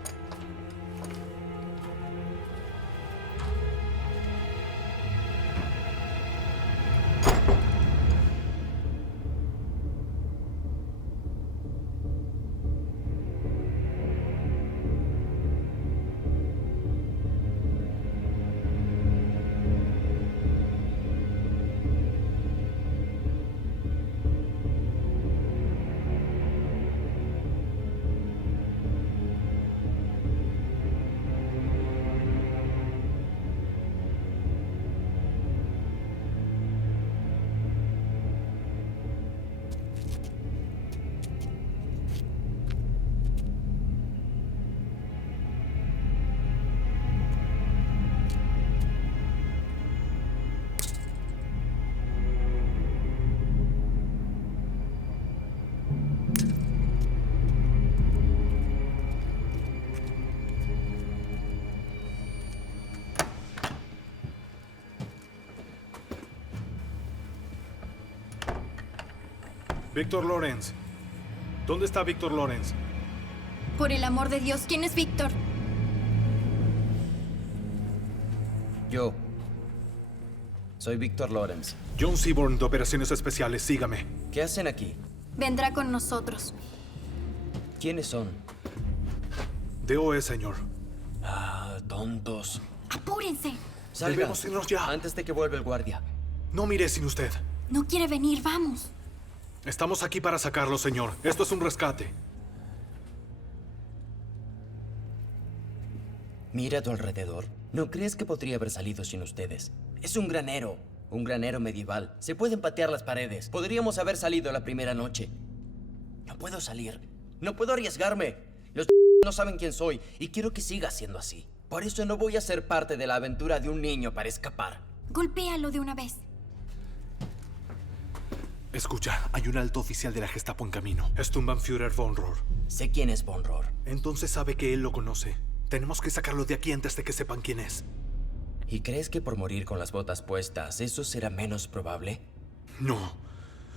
Víctor Lawrence. ¿Dónde está Víctor Lawrence? Por el amor de Dios, ¿quién es Víctor? Yo. Soy Víctor Lawrence. John Seaborn de Operaciones Especiales, sígame. ¿Qué hacen aquí? Vendrá con nosotros. ¿Quiénes son? DOE, señor. Tontos. ¡Apúrense! Salgan. Debemos irnos ya. Antes de que vuelva el guardia. No mire sin usted. No quiere venir, vamos. Estamos aquí para sacarlo, señor. Esto es un rescate. Mira a tu alrededor. ¿No crees que podría haber salido sin ustedes? Es un granero medieval. Se pueden patear las paredes. Podríamos haber salido la primera noche. No puedo salir. No puedo arriesgarme. Los no saben quién soy y quiero que siga siendo así. Por eso no voy a ser parte de la aventura de un niño para escapar. Golpéalo de una vez. Escucha, hay un alto oficial de la Gestapo en camino. Sturmbannführer von Rohr. Sé quién es von Rohr. Entonces sabe que él lo conoce. Tenemos que sacarlo de aquí antes de que sepan quién es. ¿Y crees que por morir con las botas puestas, eso será menos probable? No.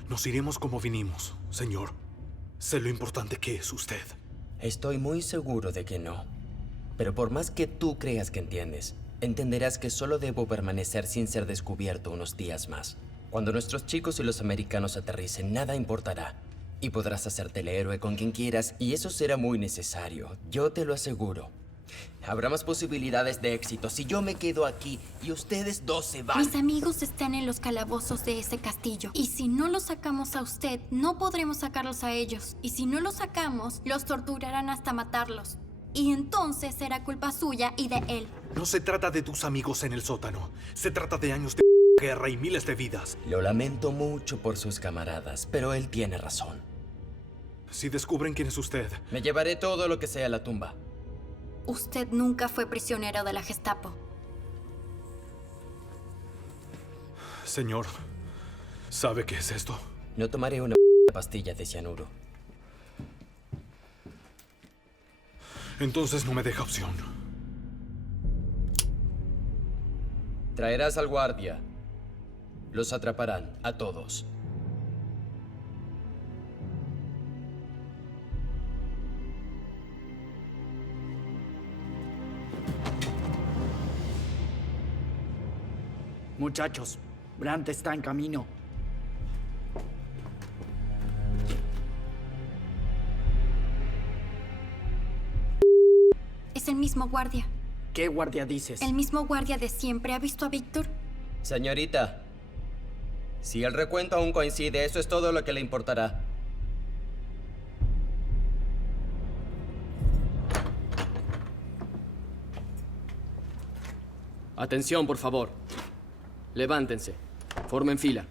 Nos iremos como vinimos, señor. Sé lo importante que es usted. Estoy muy seguro de que no. Pero por más que tú creas que entiendes, entenderás que solo debo permanecer sin ser descubierto unos días más. Cuando nuestros chicos y los americanos aterricen, nada importará. Y podrás hacerte el héroe con quien quieras, y eso será muy necesario. Yo te lo aseguro. Habrá más posibilidades de éxito si yo me quedo aquí y ustedes dos se van. Mis amigos están en los calabozos de ese castillo. Y si no los sacamos a usted, no podremos sacarlos a ellos. Y si no los sacamos, los torturarán hasta matarlos. Y entonces será culpa suya y de él. No se trata de tus amigos en el sótano. Se trata de años de guerra y miles de vidas. Lo lamento mucho por sus camaradas, pero él tiene razón. Si descubren quién es usted... Me llevaré todo lo que sea a la tumba. Usted nunca fue prisionero de la Gestapo. Señor, ¿sabe qué es esto? No tomaré una pastilla de cianuro. Entonces no me deja opción. Traerás al guardia. Los atraparán a todos. Muchachos, Brandt está en camino. Es el mismo guardia. ¿Qué guardia dices? El mismo guardia de siempre. ¿Ha visto a Víctor? Señorita, si el recuento aún coincide, eso es todo lo que le importará. Atención, por favor. Levántense. Formen fila.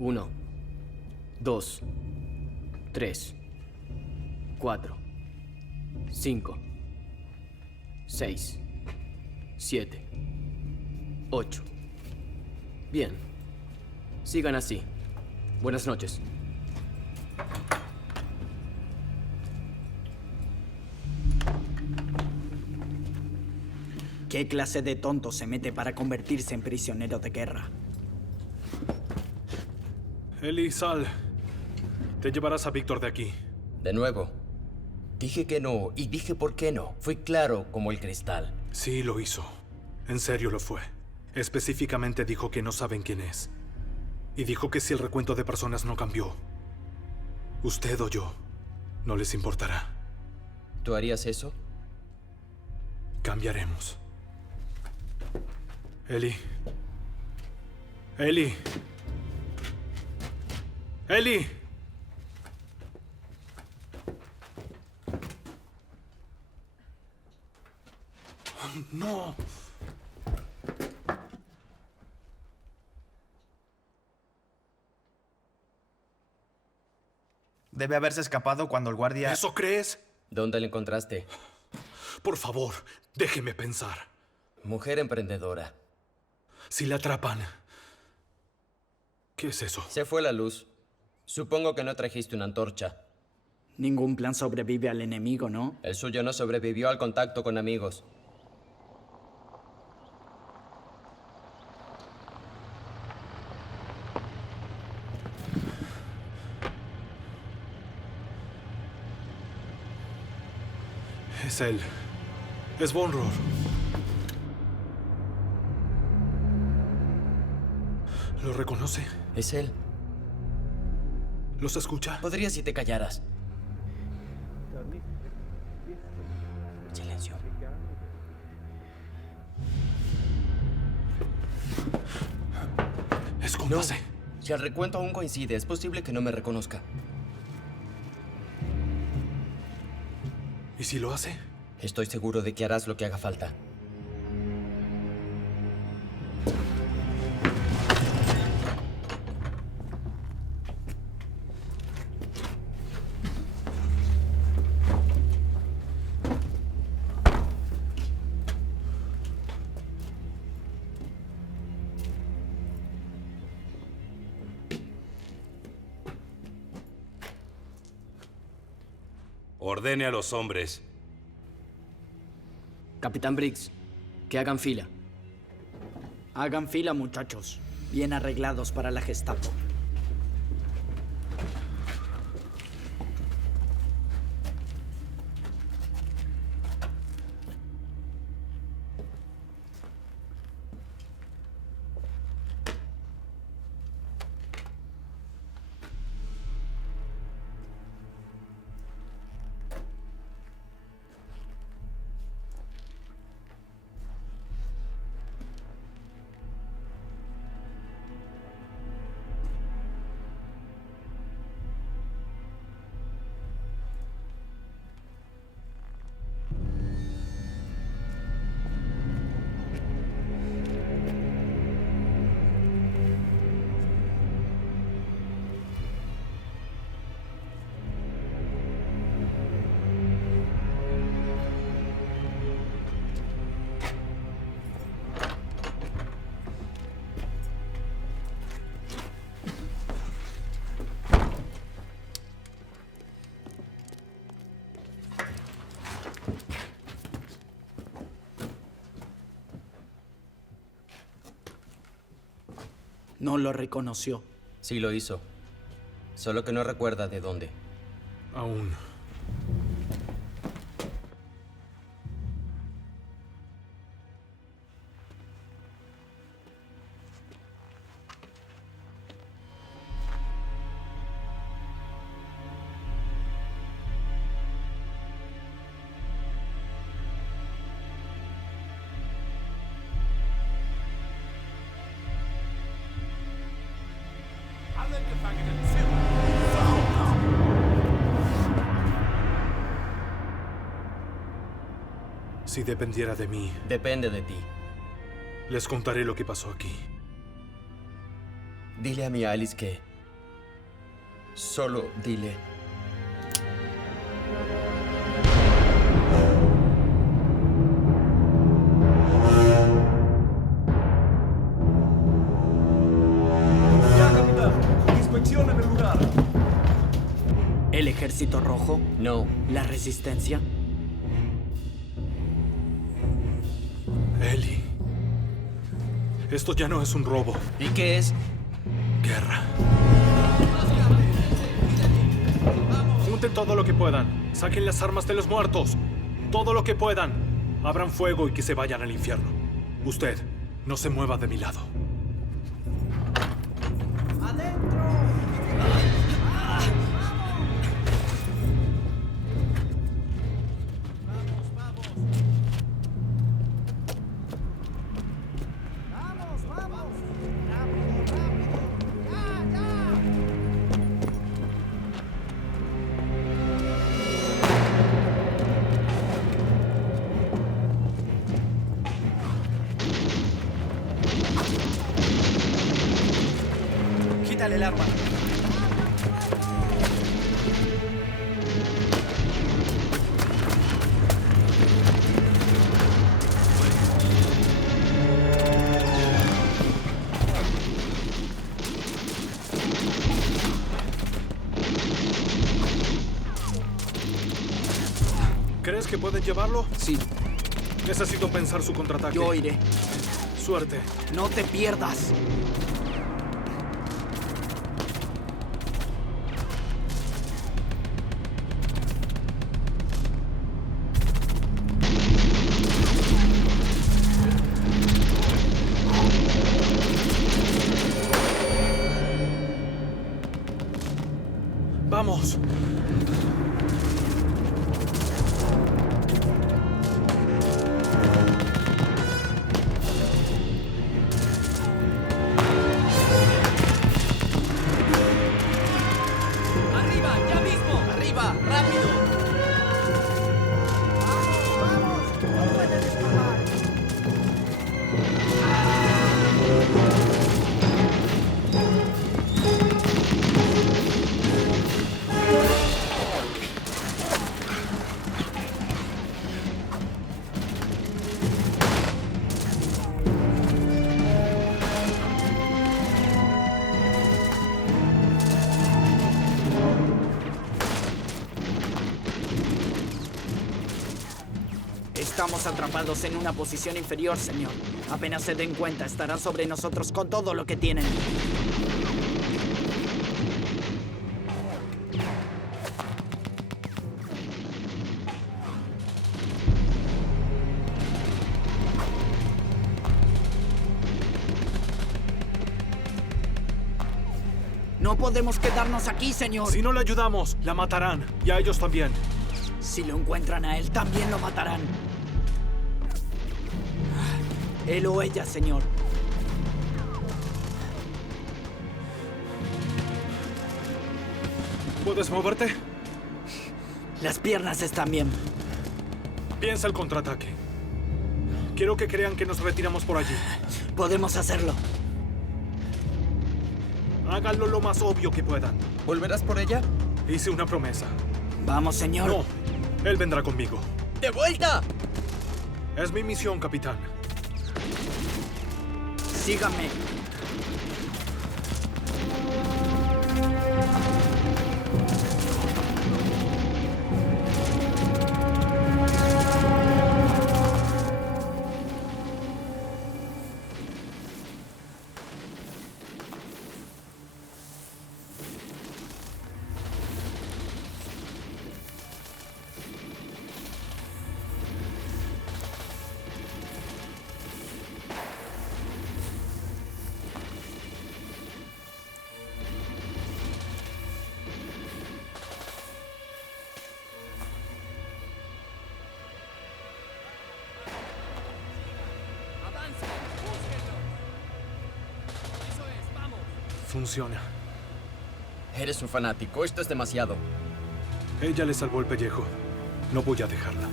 1, 2, 3, 4, 5, 6, 7, 8. Bien. Sigan así. Buenas noches. ¿Qué clase de tonto se mete para convertirse en prisionero de guerra? Eli, sal. Te llevarás a Víctor de aquí. De nuevo. Dije que no, y dije por qué no. Fui claro como el cristal. Sí, lo hizo. En serio lo fue. Específicamente dijo que no saben quién es. Y dijo que si el recuento de personas no cambió, usted o yo, no les importará. ¿Tú harías eso? Cambiaremos. Eli. Eli. Eli. Oh, no. Debe haberse escapado cuando el guardia... ¿Eso crees? ¿Dónde la encontraste? Por favor, déjeme pensar. Mujer emprendedora. Si la atrapan... ¿Qué es eso? Se fue la luz. Supongo que no trajiste una antorcha. Ningún plan sobrevive al enemigo, ¿no? El suyo no sobrevivió al contacto con amigos. Es él. Es von Rohr. ¿Lo reconoce? Es él. ¿Los escucha? Podría si te callaras. Silencio. Escóndase. No. Si el recuento aún coincide, es posible que no me reconozca. ¿Y si lo hace? Estoy seguro de que harás lo que haga falta. Ordene a los hombres. Capitán Briggs, que hagan fila. Hagan fila, muchachos. Bien arreglados para la Gestapo. No lo reconoció. Sí lo hizo. Solo que no recuerda de dónde. Aún. Si dependiera de mí... Depende de ti. Les contaré lo que pasó aquí. Dile a mi Alice que... Solo dile... Ya, capitán. Inspección en el lugar. ¿El Ejército Rojo? No. ¿La Resistencia? Ellie. Esto ya no es un robo. ¿Y qué es? Guerra. Junten todo lo que puedan. Saquen las armas de los muertos. Todo lo que puedan. Abran fuego y que se vayan al infierno. Usted, no se mueva de mi lado. Quítale el arma. ¿Crees que pueden llevarlo? Sí. Necesito pensar su contraataque. Yo iré. Suerte. No te pierdas. Vamos. Estamos atrapados en una posición inferior, señor. Apenas se den cuenta, estarán sobre nosotros con todo lo que tienen. No podemos quedarnos aquí, señor. Si no le ayudamos, la matarán. Y a ellos también. Si lo encuentran a él, también lo matarán. Él o ella, señor. ¿Puedes moverte? Las piernas están bien. Piensa el contraataque. Quiero que crean que nos retiramos por allí. Podemos hacerlo. Háganlo lo más obvio que puedan. ¿Volverás por ella? Hice una promesa. Vamos, señor. No, él vendrá conmigo. ¡De vuelta! Es mi misión, capitán. Síganme. Funciona. Eres un fanático. Esto es demasiado. Ella le salvó el pellejo. No voy a dejarla.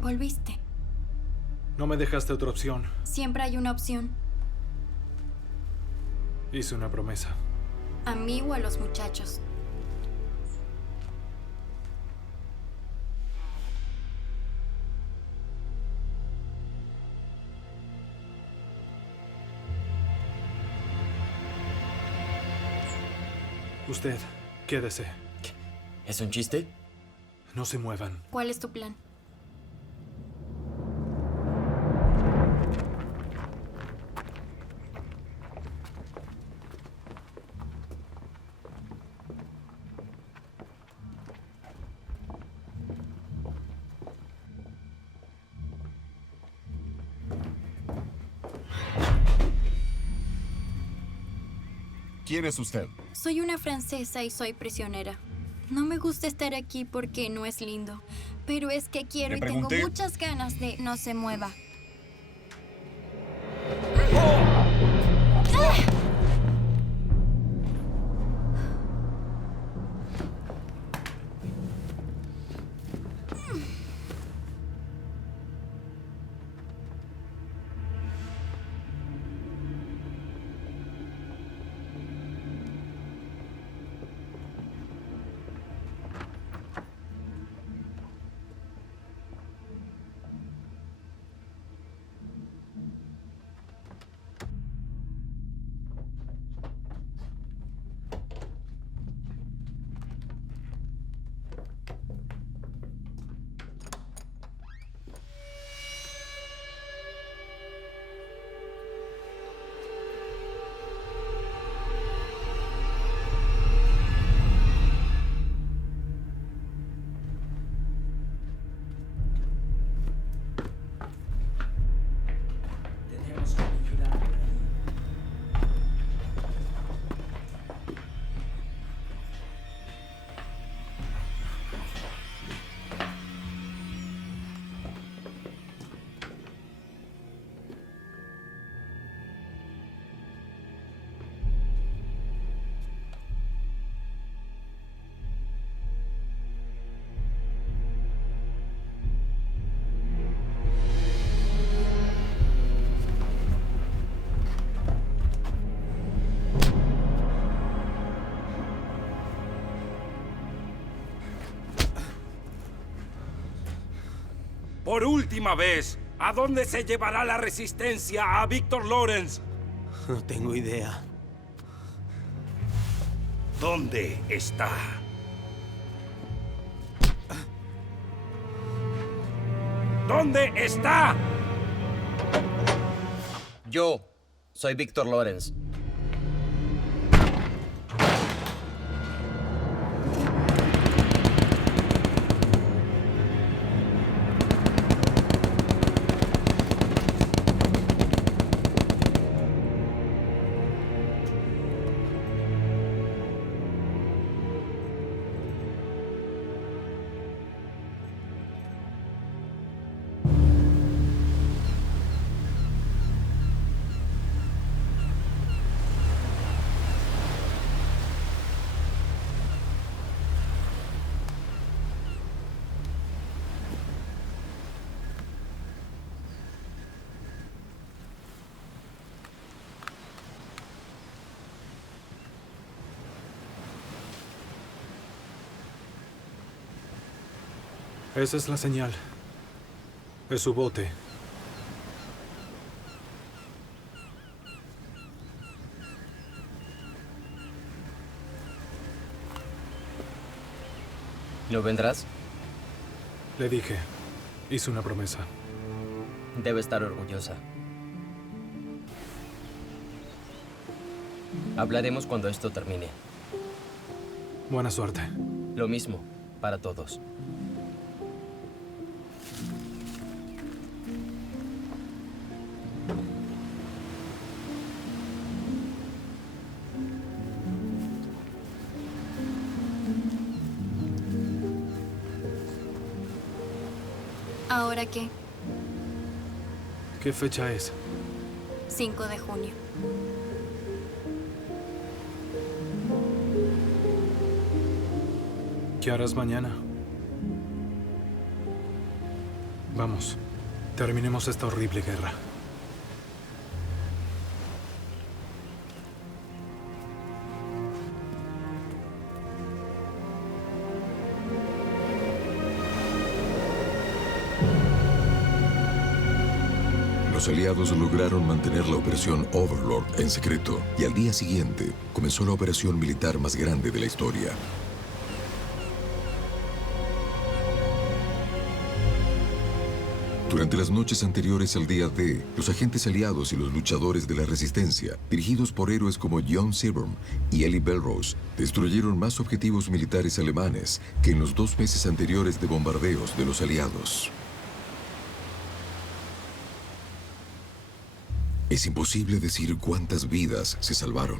Volviste. No me dejaste otra opción. Siempre hay una opción. Hice una promesa. A mí o a los muchachos. Usted, quédese. ¿Es un chiste? No se muevan. ¿Cuál es tu plan? ¿Quién es usted? Soy una francesa y soy prisionera. No me gusta estar aquí porque no es lindo, pero es que quiero y tengo muchas ganas de... No se mueva. Por última vez, ¿a dónde se llevará la resistencia a Victor Lawrence? No tengo idea. ¿Dónde está? ¿Dónde está? Yo soy Victor Lawrence. Esa es la señal. Es su bote. ¿No vendrás? Le dije. Hice una promesa. Debe estar orgullosa. Hablaremos cuando esto termine. Buena suerte. Lo mismo, para todos. ¿Ahora qué? ¿Qué fecha es? 5 de junio. ¿Qué harás mañana? Vamos, terminemos esta horrible guerra. Los aliados lograron mantener la operación Overlord en secreto y al día siguiente comenzó la operación militar más grande de la historia. Durante las noches anteriores al día D, los agentes aliados y los luchadores de la resistencia, dirigidos por héroes como John Seaborn y Ellie Belrose, destruyeron más objetivos militares alemanes que en los 2 meses anteriores de bombardeos de los aliados. Es imposible decir cuántas vidas se salvaron.